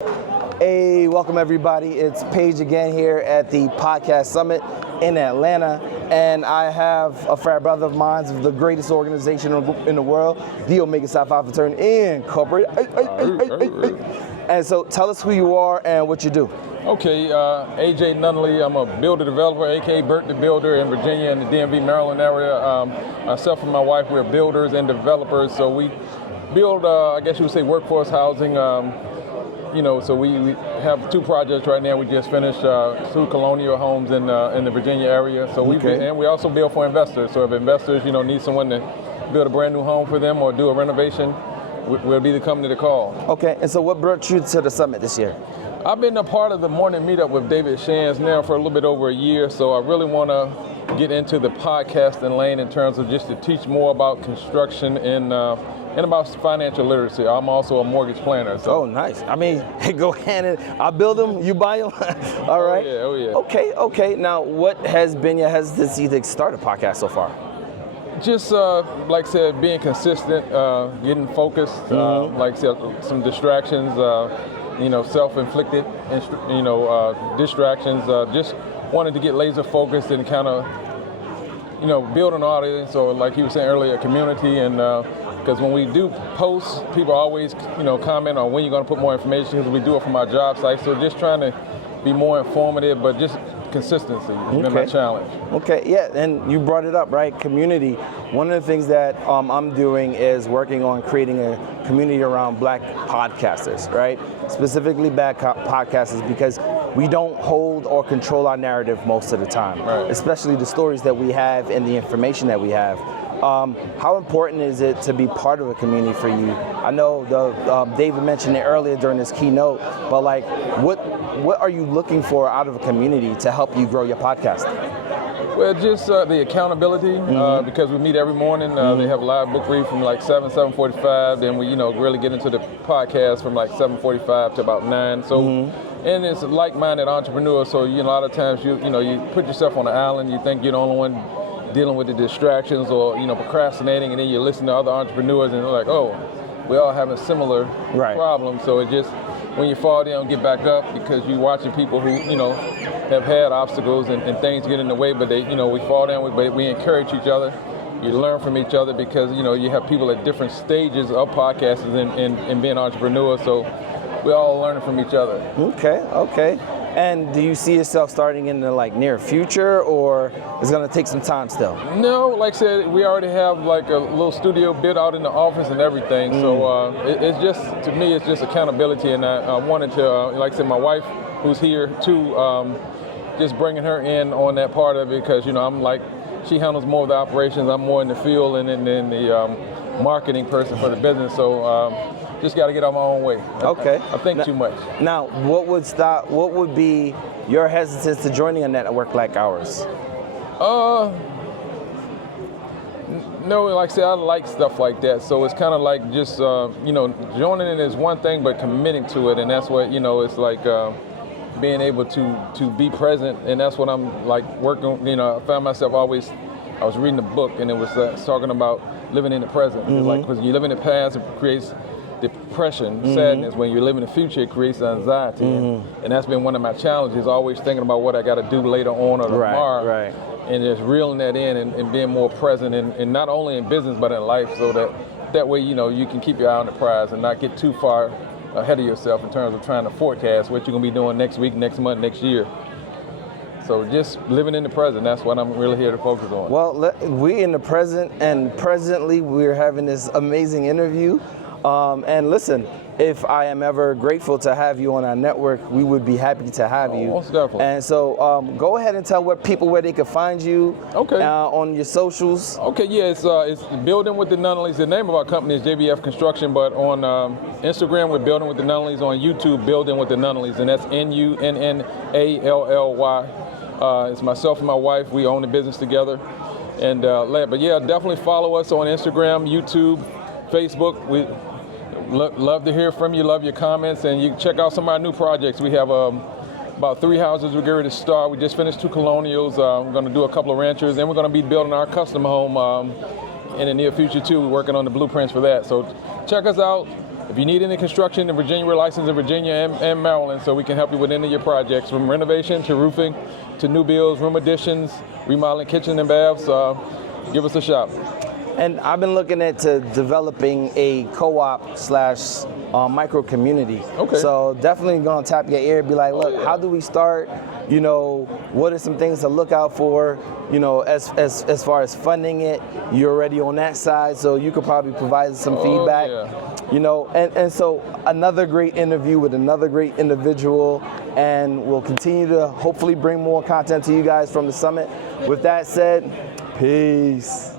Hey, welcome everybody. It's Paige again here at the Podcast Summit in Atlanta. And I have a frat brother of mine of the greatest organization in the world, the Omega Psi Phi Fraternity Incorporated. And so tell us who you are and what you do. Okay, AJ Nunnally. I'm a builder developer, aka Bert the Builder in Virginia and the DMV, Maryland area. Myself and my wife, we're builders and developers. So we build, I guess you would say, workforce housing. So we have 2 projects right now. We just finished 2 colonial homes in the Virginia area. So we also build for investors. So if investors, need someone to build a brand new home for them or do a renovation, we'll be the company to call. Okay, and so what brought you to the summit this year? I've been a part of the morning meetup with David Shands now for a little bit over a year. So I really want to get into the podcasting lane in terms of just to teach more about construction and about financial literacy. I'm also a mortgage planner. So. Oh, nice. I mean, go hand in. I build them, you buy them. All right. Oh, yeah. Okay. Now, what has been your hesitancy to start a podcast so far? Just, like I said, being consistent, getting focused, like I said, some distractions, self-inflicted, distractions, just wanted to get laser focused and kind of, build an audience, or like you were saying earlier, a community. And because when we do posts, people always, comment on when you're going to put more information, because we do it from our job site. So just trying to be more informative, but just consistency has been my challenge. Okay, yeah, and you brought it up, right? Community. One of the things that I'm doing is working on creating a community around Black podcasters, right? Specifically Black podcasters, because we don't hold or control our narrative most of the time, right? Especially the stories that we have and the information that we have. How important is it to be part of a community for you? I know David mentioned it earlier during his keynote, but like, what are you looking for out of a community to help you grow your podcast? Well, just the accountability, because we meet every morning. They have a live book read from like 7:45. Then we, really get into the podcast from like 7:45 to about 9. So, and it's like-minded entrepreneurs. So, a lot of times you put yourself on an island. You think you're the only one dealing with the distractions or, procrastinating, and then you listen to other entrepreneurs and they're like, oh, we all having similar problems. So it just, when you fall down, get back up, because you're watching people who, have had obstacles and things get in the way, but they, we fall down, but we encourage each other. You learn from each other, because, you have people at different stages of podcasting and being entrepreneurs. So we're all learning from each other. Okay. And do you see yourself starting in the near future, or it's going to take some time still? No, like I said, we already have like a little studio built out in the office and everything. So it's just, to me, it's just accountability. And I wanted to, like I said, my wife, who's here too, just bringing her in on that part of it, because, I'm like, she handles more of the operations. I'm more in the field and in the marketing person for the business. So just got to get on my own way. Okay. I think too much. Now, what would be your hesitance to joining a network like ours? No, like I said, I like stuff like that. So it's kind of like just, joining it is one thing, but committing to it. And that's what, it's like being able to be present. And that's what I'm like working on. I found myself always, I was reading a book, and it was talking about living in the present. It's like, because you live in the past, it creates depression, sadness. When you live in the future, it creates anxiety. And that's been one of my challenges, always thinking about what I got to do later on or tomorrow. And just reeling that in and being more present, and not only in business but in life, so that way, you can keep your eye on the prize and not get too far ahead of yourself in terms of trying to forecast what you're going to be doing next week, next month, next year. So just living in the present, that's what I'm really here to focus on. Well, we in the present, and presently we're having this amazing interview. And listen, if I am ever grateful to have you on our network, we would be happy to have you. Most definitely. And so go ahead and tell where they can find you on your socials. Okay, yeah, it's Building with the Nunnallys. The name of our company is JBF Construction, but on Instagram, we're Building with the Nunnallys. On YouTube, Building with the Nunnallys, and that's Nunnally. It's myself and my wife. We own the business together. And but yeah, definitely follow us on Instagram, YouTube, Facebook. We love to hear from you, love your comments, and you can check out some of our new projects. We have about 3 houses we're ready to start. We just finished 2 colonials. We're going to do a couple of ranchers, and we're going to be building our custom home in the near future too. We're working on the blueprints for that. So check us out. If you need any construction in Virginia, we're licensed in Virginia and Maryland, so we can help you with any of your projects, from renovation to roofing to new builds, room additions, remodeling kitchen and baths. Give us a shot. And I've been looking into developing a co-op slash micro community. Okay. So definitely gonna tap your ear, be like, look, how do we start? You know, what are some things to look out for? You know, as far as funding it, you're already on that side, so you could probably provide some feedback. Yeah. You know, and so another great interview with another great individual, and we'll continue to hopefully bring more content to you guys from the summit. With that said, peace.